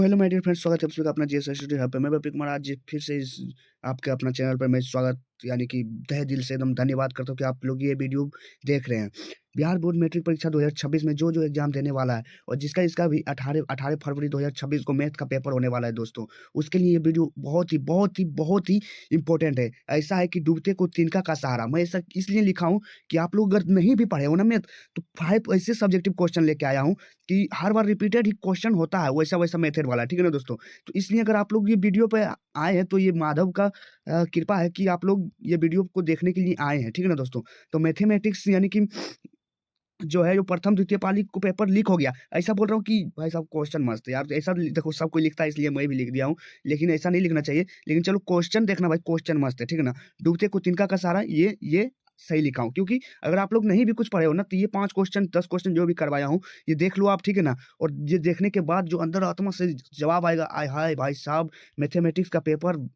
तो hello my dear friends, स्वागत है आप सभी का अपना जीएस स्टडी हब पे। मैं प्रतीक कुमार आज फिर से इस आपके अपना चैनल पर मैं स्वागत यानी कि तहे दिल से एकदम धन्यवाद करता हूँ कि आप लोग ये वीडियो देख रहे हैं। बिहार बोर्ड मैट्रिक परीक्षा 2026 में जो एग्जाम देने वाला है और जिसका इसका भी 18 फरवरी 2026 को मैथ का पेपर होने वाला है दोस्तों, उसके लिए ये वीडियो बहुत ही इंपॉर्टेंट है। ऐसा है कि डूबते को तिनका का सहारा। मैं ऐसा इसलिए लिखा हूँ कि आप लोग अगर नहीं भी पढ़े हो ना मैथ, तो 5 ऐसे सब्जेक्टिव क्वेश्चन लेके आया हूँ कि हर बार रिपीटेड ही क्वेश्चन होता है वैसा मेथड वाला, ठीक है ना दोस्तों? तो इसलिए अगर आप लोग ये वीडियो पे आए हैं तो ये माधव का कृपा है कि आप लोग ये वीडियो को देखने के लिए आए हैं, ठीक है ना दोस्तों? तो मैथमेटिक्स यानी कि जो है, जो प्रथम द्वितीय पाली को पेपर लीक हो गया। ऐसा बोल रहा हूँ कि भाई साहब क्वेश्चन मस्त है यार, ऐसा देखो सब कोई लिखता है इसलिए मैं भी लिख दिया हूँ, लेकिन ऐसा नहीं लिखना चाहिए। लेकिन चलो क्वेश्चन देखना भाई, क्वेश्चन मस्त है, ठीक है ना? डूबते को तिनका का सहारा ये सही लिखा हूँ, क्योंकि अगर आप लोग नहीं भी कुछ पढ़े हो ना, तो ये 5 क्वेश्चन 10 क्वेश्चन जो भी करवाया हूँ, ये देख लो आप, ठीक है ना? और ये देखने के बाद जो अंदर आत्मा से जवाब आएगा, आय हाय भाई साहब, मैथमेटिक्स का पेपर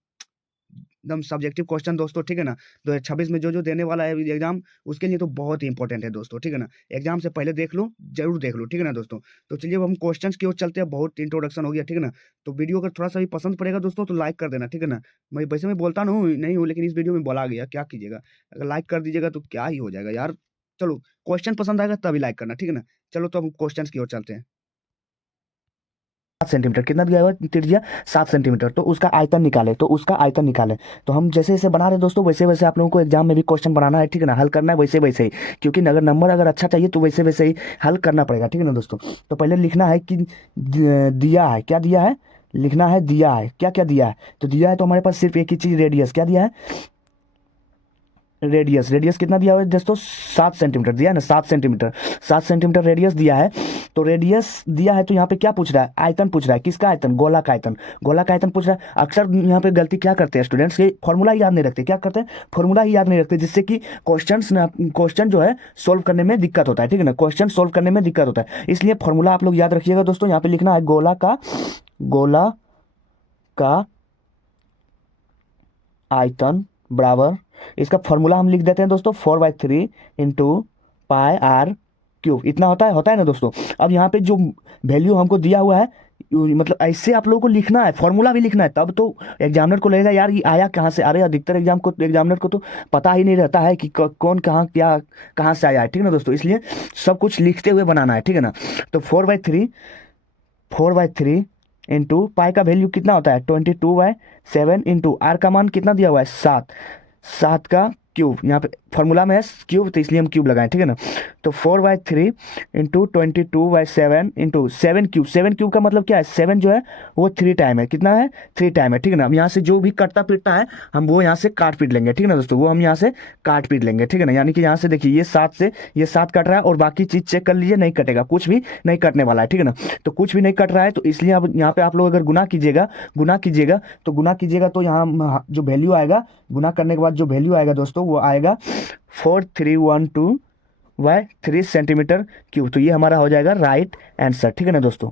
एकदम सब्जेक्टिव क्वेश्चन दोस्तों, ठीक है ना? 2026 में जो देने वाला है एग्ज़ाम, उसके लिए तो बहुत ही इंपॉर्टेंट है दोस्तों, ठीक है ना? एग्ज़ाम से पहले देख लो, ज़रूर देख लो, ठीक है ना दोस्तों? तो चलिए अब हम क्वेश्चन्स की ओर चलते हैं। बहुत इंट्रोडक्शन हो गया, ठीक है ना? तो वीडियो अगर थोड़ा-सा भी पसंद पड़ेगा दोस्तों, तो लाइक कर देना, ठीक है ना? मैं वैसे मैं बोलता नहीं हूँ, लेकिन इस वीडियो में बोला गया, क्या कीजिएगा? अगर लाइक कर दीजिएगा तो क्या ही हो जाएगा यार। चलो, क्वेश्चन पसंद आएगा तभी लाइक करना, ठीक है ना? चलो तो अब क्वेश्चन्स की ओर चलते हैं। 7 सेंटीमीटर कितना दिया हुआ है? त्रिज्या 7 सेंटीमीटर। तो उसका आयतन निकाले, तो हम जैसे जैसे बना रहे हैं दोस्तों, वैसे वैसे आप लोगों को एग्जाम में भी क्वेश्चन बनाना है, ठीक है ना? हल करना है वैसे वैसे ही, क्योंकि अगर नंबर अगर अच्छा चाहिए तो वैसे वैसे ही हल करना पड़ेगा, ठीक है ना दोस्तों? तो पहले लिखना है कि दिया है, क्या दिया है? लिखना है दिया है, क्या क्या दिया है? तो दिया है तो हमारे पास सिर्फ एक ही चीज, रेडियस। क्या दिया है? रेडियस कितना दिया हुआ है दोस्तों? 7 सेंटीमीटर दिया है ना, 7 सेंटीमीटर। 7 सेंटीमीटर रेडियस दिया है। तो रेडियस दिया है तो यहाँ पे क्या पूछ रहा है? आयतन पूछ रहा है। किसका आयतन? गोला का आयतन। गोला का आयतन पूछ रहा है। अक्सर यहाँ पे गलती क्या करते हैं स्टूडेंट्स, के फॉर्मूला ही याद नहीं रखते। क्या करते हैं? फॉर्मूला ही याद नहीं रखते, जिससे कि क्वेश्चन जो है सोल्व करने में दिक्कत होता है, ठीक है ना? क्वेश्चन सोल्व करने में दिक्कत होता है, इसलिए फॉर्मूला आप लोग याद रखिएगा दोस्तों। यहाँ पे लिखना है गोला का आयतन बराबर, इसका फॉर्मूला हम लिख देते हैं दोस्तों, 4/3 इंटू पाई आर क्यूब। इतना होता है ना दोस्तों। अब यहाँ पे जो वैल्यू हमको दिया हुआ है, मतलब ऐसे आप लोगों को लिखना है, फॉर्मूला भी लिखना है, तब तो एग्जामिनर को लगेगा यार ये आया कहाँ से। अरे अधिकतर एग्जामिनर को तो पता ही नहीं रहता है कि कौन कहाँ क्या कहाँ से आया है, ठीक है ना दोस्तों? इसलिए सब कुछ लिखते हुए बनाना है, ठीक है ना? तो 4/3 इंटू पाई का वैल्यू कितना होता है? 22/7 इंटू आर का मान कितना दिया हुआ है? 7। 7 का क्यूब, यहाँ पे फॉर्मूला में है क्यूब, तो इसलिए हम क्यूब लगाएं, ठीक है ना? तो 4/3 इंटू 22/7 इंटू 7 क्यूब। 7 क्यूब का मतलब क्या है? 7 जो है वो 3 टाइम है। कितना है? 3 टाइम है, ठीक है ना? अब यहाँ से जो भी कटता पीटता है हम वो यहाँ से काट पीट लेंगे, ठीक है ना दोस्तों? वो हम यहाँ से काट पीट लेंगे, ठीक है ना? यानी कि यहाँ से देखिए, ये 7 कट रहा है और बाकी चीज चेक कर लीजिए, नहीं कटेगा, कुछ भी नहीं कटने वाला है, ठीक है ना? तो कुछ भी नहीं कट रहा है, तो इसलिए अब यहाँ पे आप लोग अगर गुना कीजिएगा तो यहाँ जो वैल्यू आएगा, गुना करने के बाद जो वैल्यू आएगा दोस्तों, वो आएगा 4312/3 सेंटीमीटर क्यूब। तो ये हमारा हो जाएगा राइट आंसर, ठीक है ना दोस्तों?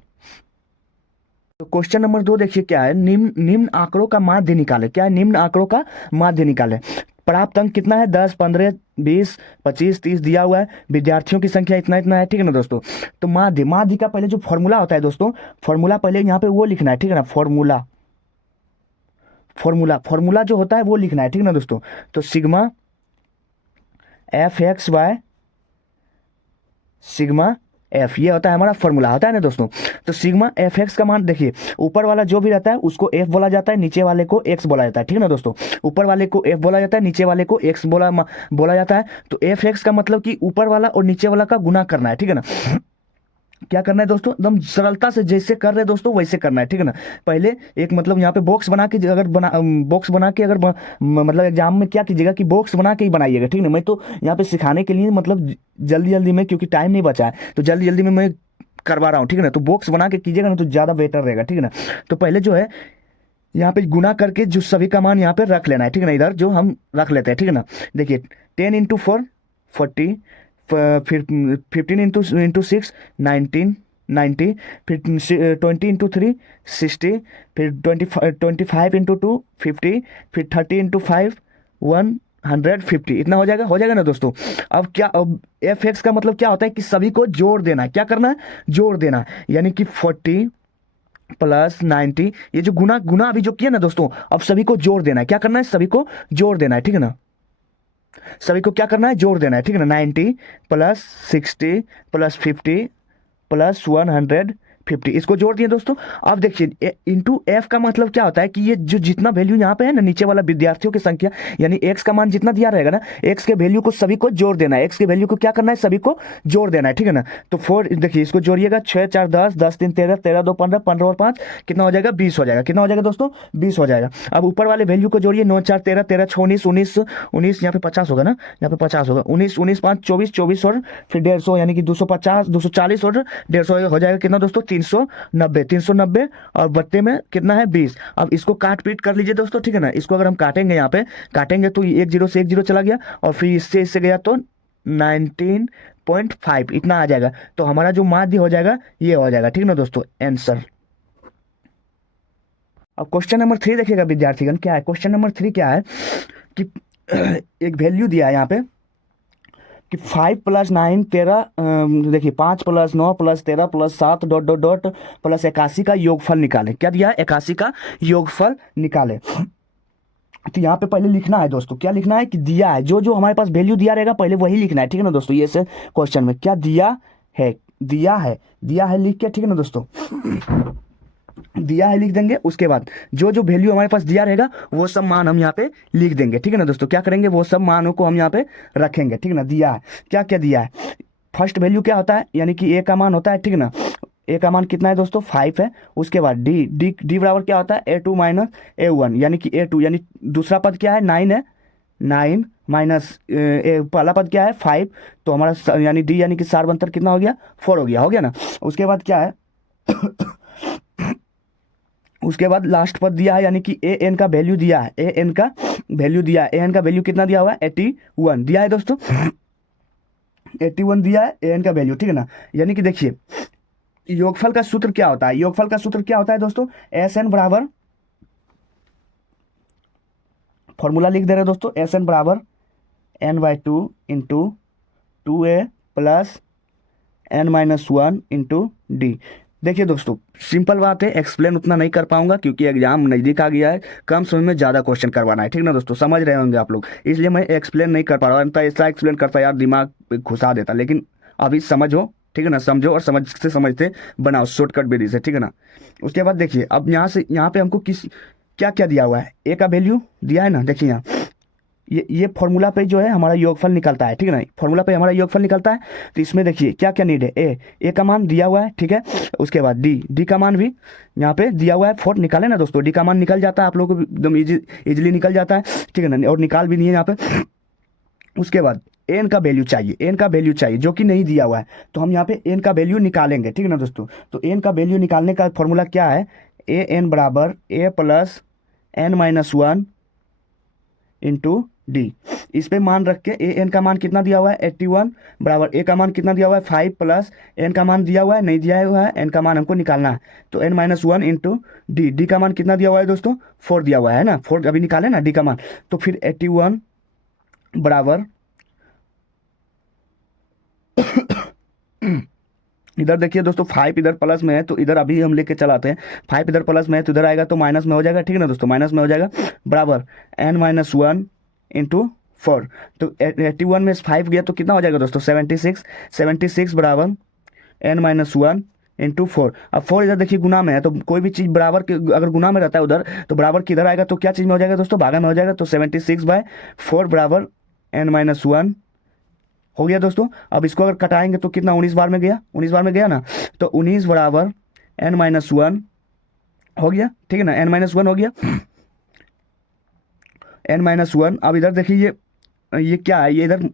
तो क्वेश्चन नंबर 2 देखिए क्या है, निम्न आंकड़ों का माध्य निकाले। क्या है? निम्न आंकड़ों का माध्य निकाले। प्राप्त अंक कितना है? 10, 15, 20, 25, 30 दिया हुआ है। विद्यार्थियों की संख्या इतना इतना है, ठीक है ना दोस्तों? तो माध्य का पहले जो फॉर्मूला होता है दोस्तों, फॉर्मूला पहले यहाँ पे वो लिखना है, ठीक है ना? फॉर्मूला जो होता है वो लिखना है, ठीक है ना दोस्तों? तो सिग्मा एफ, ये होता है हमारा फॉर्मूला, होता है ना दोस्तों? तो सिग्मा एफ एक्स का मान देखिए, ऊपर वाला जो भी रहता है उसको एफ बोला जाता है, नीचे वाले को एक्स बोला जाता है, ठीक है ना दोस्तों? ऊपर वाले को एफ बोला जाता है, नीचे वाले को एक्स बोला जाता है। तो एफ एक्स का मतलब कि ऊपर वाला और नीचे वाला का गुना करना है, ठीक है ना? क्या करना है दोस्तों? एकदम सरलता से जैसे कर रहे हैं दोस्तों वैसे करना है, ठीक है ना? पहले एक मतलब यहाँ पे बॉक्स बना के अगर मतलब एग्जाम में क्या कीजिएगा कि बॉक्स बना के ही बनाइएगा, ठीक है ना? मैं तो यहाँ पे सिखाने के लिए मतलब जल्दी जल्दी में, क्योंकि टाइम नहीं बचा है, तो जल्दी जल्दी में मैं करवा रहा हूँ, ठीक है ना? तो बॉक्स बना के कीजिएगा ना तो ज़्यादा बेटर रहेगा, ठीक है ना? तो पहले जो है यहाँ पे गुना करके जो सभी का मान यहाँ पे रख लेना है, ठीक है ना? इधर जो हम रख लेते हैं, ठीक है ना? देखिए 10 × 4 40, फिर 15 × 6 19, फिर 20 × 3 60, फिर 25 × 2 50, फिर 30 × 5 150। इतना हो जाएगा ना दोस्तों? अब एफ एक्स का मतलब क्या होता है कि सभी को जोड़ देना है। क्या करना है? जोड़ देना है। यानी कि प्लस 90, ये जो गुना गुना अभी जो किया ना दोस्तों, अब सभी को जोड़ देना है। क्या करना है? सभी को जोड़ देना है, ठीक है ना। सभी को क्या करना है? जोड़ देना है, ठीक है ना। 90 प्लस 60 प्लस 50 प्लस 150, इसको जोड़ दिए दोस्तों। अब देखिए इंटू एफ का मतलब क्या होता है कि ये जो जितना वैल्यू यहाँ पे है ना, नीचे वाला विद्यार्थियों की संख्या, यानी एक्स का मान जितना दिया रहेगा ना, एक्स के वैल्यू को सभी को जोड़ देना है। एक्स के वैल्यू को क्या करना है? सभी को जोड़ देना है, ठीक है ना। तो 4, देखिए इसको जोड़िएगा, 6 4 10, 10 3 13, 13 2 15, 15 और 5 कितना हो जाएगा? 20 हो जाएगा। कितना हो जाएगा दोस्तों? 20 हो जाएगा। अब ऊपर वाले वैल्यू को जोड़िए, 9 4 13, 13 6 19, 19 19, यहाँ पे 50 होगा ना, यहाँ पे 50 होगा, 19 19 5 24, 24 और फिर 150, यानी कि 250 240 और 150 हो जाएगा। कितना दोस्तों? 390, 390 और बट्टे में कितना है? 20। अब इसको काट पीट कर लीजिए दोस्तों, ठीक है ना। इसको अगर हम काटेंगे, यहाँ पे काटेंगे तो एक जीरो से एक जीरो चला गया, और फिर इससे गया तो 19.5 इतना आ जाएगा। तो हमारा जो माध्य हो जाएगा ये हो जाएगा, ठीक है ना दोस्तों, आंसर। अब क्वेश्चन नंबर 3 देखिएगा विद्यार्थीगण, क्या है क्वेश्चन नंबर 3? क्या है कि एक वैल्यू दिया है यहाँ पे कि 5 प्लस 9 13, देखिए 5 plus 9 plus 13 plus 7 dot dot dot plus 81 का योगफल निकाले। क्या दिया है? 81 का योगफल निकाले। तो यहाँ पे पहले लिखना है दोस्तों, क्या लिखना है कि दिया है, जो जो हमारे पास वैल्यू दिया रहेगा पहले वही लिखना है, ठीक है ना दोस्तों। ये से क्वेश्चन में क्या दिया है? दिया है, दिया है लिख के, ठीक है ना दोस्तों। दिया है लिख देंगे, उसके बाद जो जो वैल्यू हमारे पास दिया रहेगा वो सब मान हम यहाँ पे लिख देंगे, ठीक है ना दोस्तों। क्या करेंगे? वो सब मानों को हम यहाँ पे रखेंगे, ठीक है ना। दिया है, क्या क्या दिया है? फर्स्ट वैल्यू क्या होता है? यानी कि ए का मान होता है, ठीक है ना। ए का मान कितना है दोस्तों? 5 है। उसके बाद डी डी डी बराबर क्या होता है? A2 माइनस A1, यानी कि A2, यानी दूसरा पद क्या है? 9 है। 9 माइनस पहला पद क्या है? 5। तो हमारा यानी डी यानी कि सारबंतर कितना हो गया? 4 हो गया ना। उसके बाद क्या है? उसके बाद लास्ट पद दिया है, यानी कि ए एन का वैल्यू दिया है। ए एन का वैल्यू दिया है। ए एन का वैल्यू कितना दिया हुआ है? 81 दिया है दोस्तों। 81 दिया है ए एन का वैल्यू, ठीक है ना। यानी कि देखिए योगफल का सूत्र क्या होता है? योगफल का सूत्र क्या होता है दोस्तों? एस एन बराबर, फॉर्मूला लिख दे रहे हैं दोस्तों, एस एन बराबर n/2 into 2a plus n-1 into D. देखिए दोस्तों सिंपल बात है, एक्सप्लेन उतना नहीं कर पाऊंगा क्योंकि एग्जाम नज़दीक आ गया है, कम समय में ज़्यादा क्वेश्चन करवाना है, ठीक ना दोस्तों, समझ रहे होंगे आप लोग, इसलिए मैं एक्सप्लेन नहीं कर पा रहा हूँ। ऐसा एक्सप्लेन करता यार दिमाग पे घुसा देता, लेकिन अभी समझो, ठीक है ना, समझो और समझते बनाओ शॉर्टकट विधि से, ठीक है ना। उसके बाद देखिए अब यहाँ से यहाँ पे हमको किस क्या क्या दिया हुआ है? ए का वैल्यू दिया है ना, देखिए यहाँ ये फॉर्मूला पे जो है हमारा योगफल निकलता है, ठीक है ना। फॉर्मूला पे हमारा योगफल निकलता है, तो इसमें देखिए क्या क्या नीड है। ए का मान दिया हुआ है, ठीक है। उसके बाद डी का मान भी यहाँ पे दिया हुआ है। 4 निकाले ना दोस्तों, डी का मान निकल जाता है, आप लोगों को एकदम इजीली निकल जाता है, ठीक है ना, और निकाल भी नहीं है यहाँ पे। उसके बाद एन का वैल्यू चाहिए, एन का वैल्यू चाहिए जो कि नहीं दिया हुआ है, तो हम यहाँ पे एन का वैल्यू निकालेंगे, ठीक है ना दोस्तों। तो एन का वैल्यू निकालने का फॉर्मूला क्या है? ए एन बराबर ए प्लस n-1 इंटू डी। इस पे मान रख के ए एन का मान कितना दिया हुआ है? 81 बराबर ए का मान कितना दिया हुआ है? 5 प्लस एन का मान दिया हुआ है, नहीं दिया हुआ है, एन का मान हमको निकालना है, तो n-1 इंटू डी। डी का मान कितना दिया हुआ है दोस्तों? 4 दिया हुआ है ना, 4 अभी निकाले ना डी का मान, तो फिर 81 बराबर इधर देखिए दोस्तों 5 इधर प्लस में है तो इधर अभी हम लेके चलाते हैं, 5 इधर प्लस में है तो इधर आएगा तो माइनस में हो जाएगा, ठीक है ना दोस्तों, माइनस में हो जाएगा, बराबर n-1 इंटू 4। तो 81 में 5 गया तो कितना हो जाएगा दोस्तों? 76। 76 बराबर n-1 इंटू 4। अब 4 इधर देखिए गुना में है, तो कोई भी चीज़ बराबर के अगर गुना में रहता है उधर, तो बराबर किधर आएगा तो क्या चीज़ में हो जाएगा दोस्तों? भागा में हो जाएगा, तो 76/4 बराबर n-1 हो गया दोस्तों। अब इसको अगर कटाएंगे तो कितना? 19 बार में गया, 19 बार में गया ना, तो 19 बराबर n-1 हो गया, ठीक है ना, n-1 हो गया, n-1। अब इधर देखिए ये क्या है? ये इधर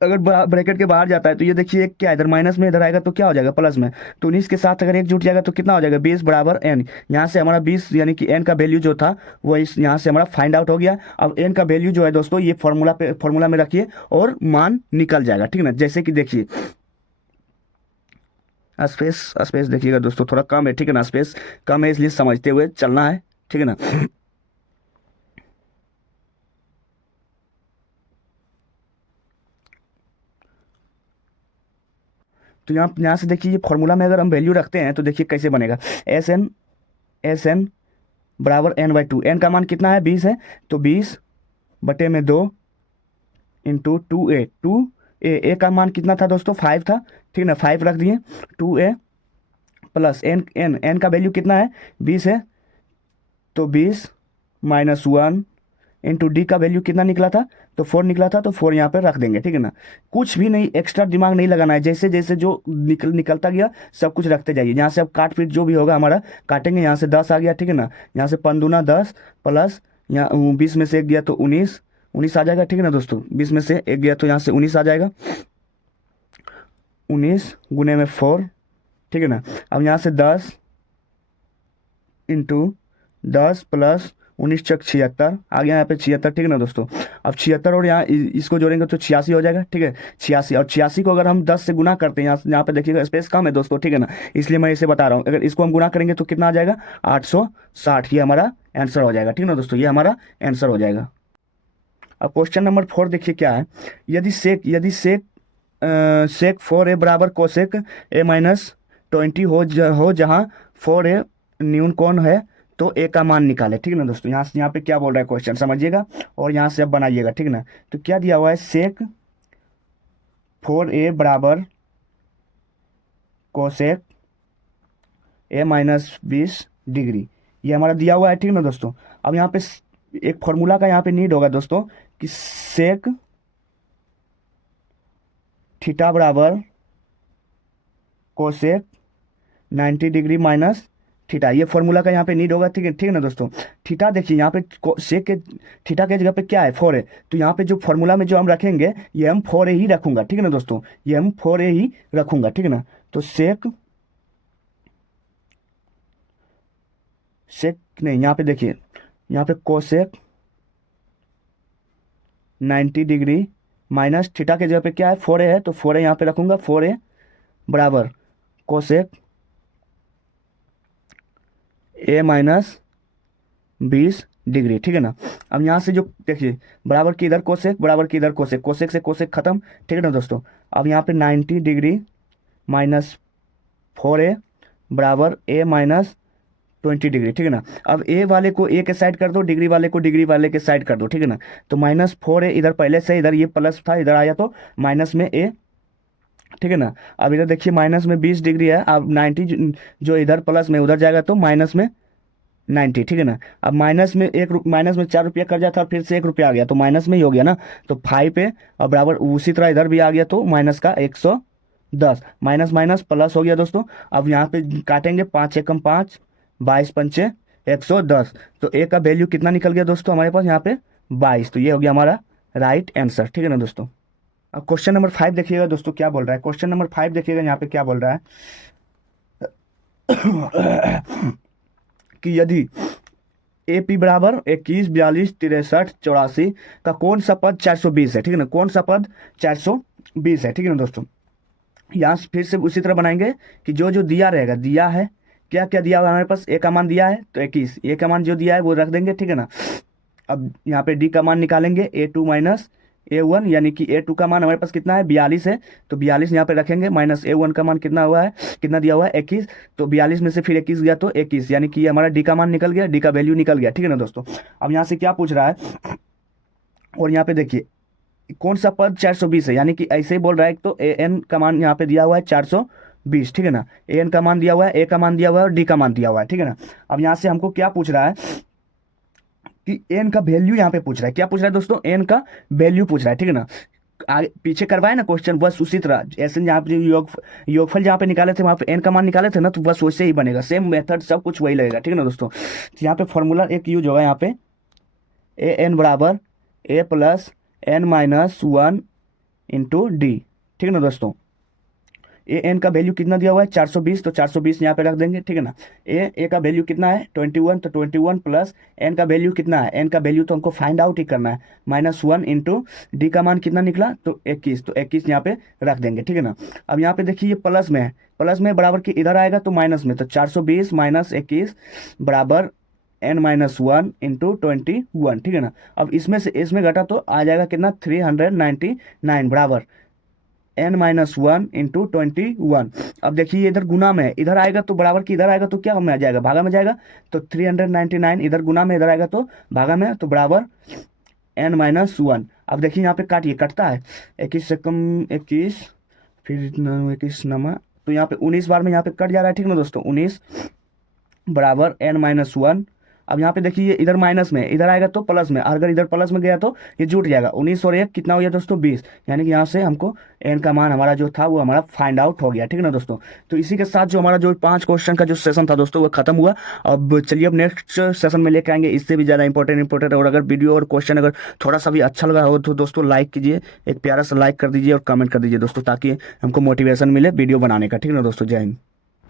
अगर ब्रैकेट के बाहर जाता है तो ये देखिए क्या है, इधर माइनस में, इधर आएगा तो क्या हो जाएगा? प्लस में। तो 19 के साथ अगर एक जुट जाएगा तो कितना हो जाएगा? 20 बराबर n। यहाँ से हमारा 20 यानी कि n का वैल्यू जो था वो इस यहाँ से हमारा फाइंड आउट हो गया। अब n का वैल्यू जो है दोस्तों ये फॉर्मूला में रखिए और मान निकल जाएगा, ठीक है ना। जैसे कि देखिए स्पेस स्पेस देखिएगा दोस्तों थोड़ा कम है, ठीक है ना, स्पेस कम है इसलिए समझते हुए चलना है, ठीक है ना। तो यहाँ से देखिए ये फॉर्मूला में अगर हम वैल्यू रखते हैं तो देखिए कैसे बनेगा। एस एन बराबर n/2। एन का मान कितना है 20 है, तो 20/2 इंटू 2a। ए का मान कितना था दोस्तों 5 था, ठीक ना, 5 रख दिए। 2a प्लस एन का वैल्यू कितना है 20 है, तो 20-1 इंटू डी का वैल्यू कितना निकला था, तो 4 निकला था, तो 4 यहाँ पे रख देंगे, ठीक है ना। कुछ भी नहीं, एक्स्ट्रा दिमाग नहीं लगाना है, जैसे जैसे जो निकलता गया सब कुछ रखते जाइए। यहाँ से अब काट पीट जो भी होगा हमारा काटेंगे। यहाँ से 10 आ गया, ठीक है ना, यहाँ से 5 दूना 10 प्लस यहाँ 20 में से 1 गया तो 19 आ जाएगा, ठीक है ना दोस्तों। 20 में से 1 गया तो यहाँ से 19 आ जाएगा, 19 गुने में 4, ठीक है ना। अब यहाँ से 10 इंटू 10 प्लस 19 चक 76 आ गया यहाँ पे 76, ठीक है ना दोस्तों। अब 76 और यहाँ इसको जोड़ेंगे तो 86 हो जाएगा, ठीक है। 86 और 86 को अगर हम 10 से गुना करते हैं, यहाँ पे देखिएगा स्पेस कम है दोस्तों, ठीक है ना, इसलिए मैं इसे बता रहा हूँ। अगर इसको हम गुना करेंगे तो कितना आ जाएगा 860, ये हमारा आंसर हो जाएगा, ठीक है ना दोस्तों, ये हमारा आंसर हो जाएगा। अब क्वेश्चन नंबर 4 देखिए क्या है। यदि सेक 4a बराबर कोसेक a-20 हो जहाँ 4a न्यून कौन है तो a का मान निकाले, ठीक है ना दोस्तों। यहाँ पे क्या बोल रहा है क्वेश्चन समझिएगा और यहाँ से अब बनाइएगा, ठीक है ना। तो क्या दिया हुआ है, सेक 4a बराबर कोसेक a-20 डिग्री, ये हमारा दिया हुआ है, ठीक है ना दोस्तों। अब यहाँ पे एक फॉर्मूला का यहाँ पे नीड होगा दोस्तों कि सेक थीटा बराबर कोसेक 90 डिग्री माइनस थीटा, ये फॉर्मूला का यहाँ पे नीड होगा, ठीक है ना दोस्तों। थीटा देखिए यहाँ पे सेक के थीटा के जगह पे क्या है 4 है, तो यहाँ पे जो फॉर्मूला में जो हम रखेंगे ये हम 4a ही रखूंगा, ठीक है ना दोस्तों, ये हम 4a ही रखूंगा, ठीक है ना। तो सेक नहीं, यहाँ पे देखिए, यहाँ पे कोसेक 90 डिग्री माइनस थीटा के जगह पे क्या है 4a है, तो 4a यहाँ पे रखूंगा। 4a बराबर कोसेक a-20 डिग्री, ठीक है ना। अब यहाँ से जो देखिए बराबर की इधर कोसेक, बराबर की इधर कोसेक, कोसेक से कोसेक खत्म, ठीक है ना दोस्तों। अब यहाँ पे 90 डिग्री माइनस 4a बराबर a-20 डिग्री, ठीक है ना। अब ए वाले को ए के साइड कर दो, डिग्री वाले को डिग्री वाले के साइड कर दो, ठीक है ना। तो -4a इधर पहले से, इधर ये प्लस था, इधर आया तो माइनस में a, ठीक है ना। अब इधर देखिए माइनस में 20 डिग्री है, अब 90 जो इधर प्लस में उधर जाएगा तो माइनस में 90, ठीक है ना। अब माइनस में माइनस में 4 रुपया कर जाता, फिर से 1 रुपया आ गया तो माइनस में ही हो गया ना, तो 5 पे और बराबर उसी तरह इधर भी आ गया तो माइनस का 110, माइनस माइनस प्लस हो गया दोस्तों। अब यहाँ पे काटेंगे 5 एकम 5, 22 पंचे 110, तो ए का वैल्यू कितना निकल गया दोस्तों हमारे पास यहाँ पे 22, तो ये हो गया हमारा राइट आंसर, ठीक है ना दोस्तों। अब क्वेश्चन नंबर 5 देखिएगा दोस्तों क्या बोल रहा है। क्वेश्चन नंबर 5 देखिएगा यहाँ पे क्या बोल रहा है कि यदि AP बराबर 21, 42, 63, 84 का कौन सा पद 420 है, ठीक है ना, कौन सा पद 420 है, ठीक है ना दोस्तों। यहाँ से फिर से उसी तरह बनाएंगे कि जो जो दिया रहेगा, दिया है क्या क्या दिया हुआ है हमारे पास, ए का मान दिया है तो 21, ए का मान जो दिया है वो रख देंगे, ठीक है ना। अब यहाँ पे डी का मान निकालेंगे A2 माइनस A1, यानी कि A2 का मान हमारे पास कितना है 42 है, तो 42 यहाँ पे रखेंगे, माइनस A1 का मान कितना हुआ है, कितना दिया हुआ है 21, तो 42 में से फिर 21 गया तो 21, यानी कि हमारा डी का मान निकल गया, डी का वैल्यू निकल गया, ठीक है ना दोस्तों। अब यहाँ से क्या पूछ रहा है, और यहाँ पे देखिए कौन सा पद 420 है, यानी कि ऐसे ही बोल रहा है, तो an का मान यहाँ पे दिया हुआ है 420, ठीक है ना। an का मान दिया हुआ है, a का मान दिया हुआ है और d का मान दिया हुआ है, ठीक है ना। अब यहाँ से हमको क्या पूछ रहा है कि n का वैल्यू यहाँ पे पूछ रहा है, क्या पूछ रहा है दोस्तों, n का वैल्यू पूछ रहा है, ठीक है ना। आगे पीछे करवाए ना क्वेश्चन, बस उसी तरह ऐसे जहाँ पे योगफल जहाँ पे निकाले थे वहाँ पे n का मान निकाले थे ना, तो बस वैसे ही बनेगा, सेम मेथड सब कुछ वही लगेगा, ठीक है ना दोस्तों। तो यहाँ पे फॉर्मूला एक यूज होगा, यहाँ पे an बराबर a plus n-1 into D, ठीक है ना दोस्तों। an का वैल्यू कितना दिया हुआ है 420, तो 420 यहाँ पे रख देंगे, ठीक है ना। a का वैल्यू कितना है 21, तो 21 प्लस n का वैल्यू कितना है, n का वैल्यू तो हमको फाइंड आउट ही करना है, -1 इंटू डी का मान कितना निकला तो 21, तो 21 यहाँ पे रख देंगे, ठीक है ना। अब यहाँ पे देखिए ये प्लस में है, प्लस में बराबर की इधर आएगा तो माइनस में, तो 420 माइनस 21 बराबर n-1 इंटू 21, ठीक है ना। अब इसमें से इसमें घटा तो आ जाएगा कितना 399 बराबर n माइनस वन इंटू 21। अब देखिए इधर गुना में इधर आएगा तो बराबर की इधर आएगा तो क्या में आ जाएगा, भागा में जाएगा। तो 399 इधर गुना में इधर आएगा तो भागा में, तो बराबर n माइनस वन। अब देखिए यहाँ पे काटिए, कटता है 21 से कम 21, फिर 21 नमा, तो यहाँ पे 19 बार में यहाँ पे कट जा रहा है, ठीक ना दोस्तों। 19 बराबर n माइनस वन। अब यहाँ पे देखिए इधर माइनस में इधर आएगा तो प्लस में, अगर इधर प्लस में गया तो ये जुट जाएगा। 19 और 1 कितना हो गया दोस्तों, 20। यानी कि यहाँ से हमको n का मान हमारा जो था वो हमारा फाइंड आउट हो गया, ठीक है ना दोस्तों। तो इसी के साथ जो हमारा जो 5 क्वेश्चन का जो सेशन था दोस्तों वो खत्म हुआ। अब चलिए अब नेक्स्ट सेशन में लेके आएंगे इससे भी ज़्यादा इंपॉर्टेंट। और अगर वीडियो और क्वेश्चन अगर थोड़ा सा भी अच्छा लगा हो तो दोस्तों लाइक कीजिए, एक प्यारा सा लाइक कर दीजिए और कमेंट कर दीजिए दोस्तों, ताकि हमको मोटिवेशन मिले वीडियो बनाने का, ठीक है ना दोस्तों। जय हिंद।